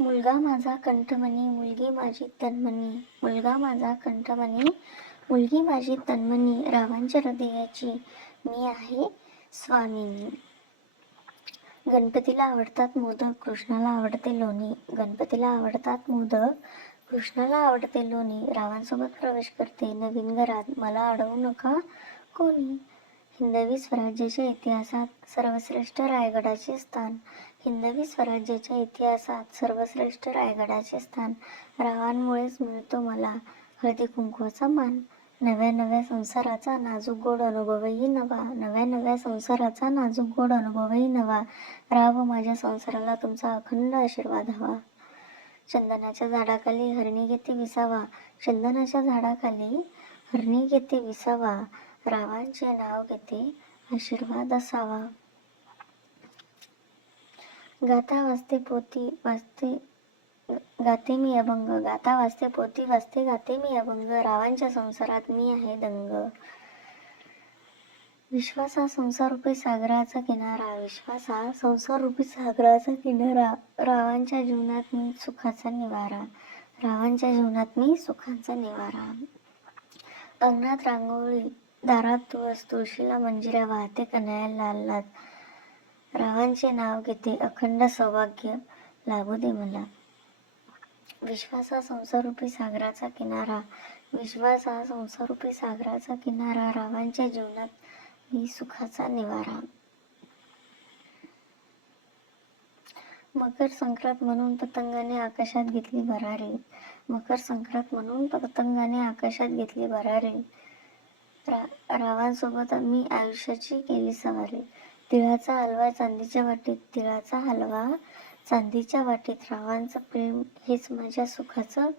मुलगा माझा कंठमणी मुलगी माझी तन्मणी मुलगा माझा कंठमणी मुलगी माझी तन्मणी रावांच्या हृदयाची मी आहे स्वामिनी. गणपतीला आवडतात मोदक कृष्णाला आवडते लोणी. गणपतीला आवडतात मोदक कृष्णाला आवडते लोणी. रावांसोबत प्रवेश करते नवीन घरात. मला अडवू नका कोणी. हिंदवी स्वराज्याच्या इतिहासात सर्वश्रेष्ठ रायगडाचे स्थान. हिंदवी स्वराज्याच्या इतिहासात सर्वश्रेष्ठ रायगडाचे स्थान. रावांमुळेच मिळतो मला हळदी कुंकवाचा मान. नव्या नव्या संसाराचा नाजूक गोड अनुभवही नवा. नव्या नव्या संसाराचा नाजूक गोड अनुभवही नवा. राव माझ्या संसाराला तुमचा अखंड आशीर्वाद हवा. चंदनाच्या झाडाखाली हरणी घेते विसावा. चंदनाच्या झाडाखाली हरणी घेते विसावा. रावांचे नाव घेते. आशीर्वाद असावा. गाता वाजते पोती वाजते गाते मी अभंग. गाता वाजते पोती वाजते गाते मी अभंग. रावांच्या संसारात मी आहे दंग. विश्वास हा संसाररूपी सागराचा किनारा. विश्वास हा संसाररूपी सागराचा किनारा. रावांच्या जीवनात मी सुखाचा निवारा. रावांच्या जीवनात मी सुखांचा निवारा. अंगणात रांगोळी दारात तुळस तुळशीला मंजिऱ्या वाहते कन्हैया लाल रावांचे नाव घेते अखंड सौभाग्य लागू दे मला. विश्वास हा संसाररूपी सागराचा किनारा. विश्वास हा संसारूपी सागराचा किनारा. रावांच्या जीवनात मी सुखाचा निवारा. मकर संक्रांत म्हणून पतंगाने आकाशात घेतली भरारी. मकर संक्रांत म्हणून पतंगाने आकाशात घेतली भरारी. रावांसोबत मी आयुष्याची केली सवारी. तिळाचा हलवा चांदीच्या वाटीत तिळाचा हलवा चांदीच्या वाटीत. रावांचं प्रेम हेच माझ्या सुखाचं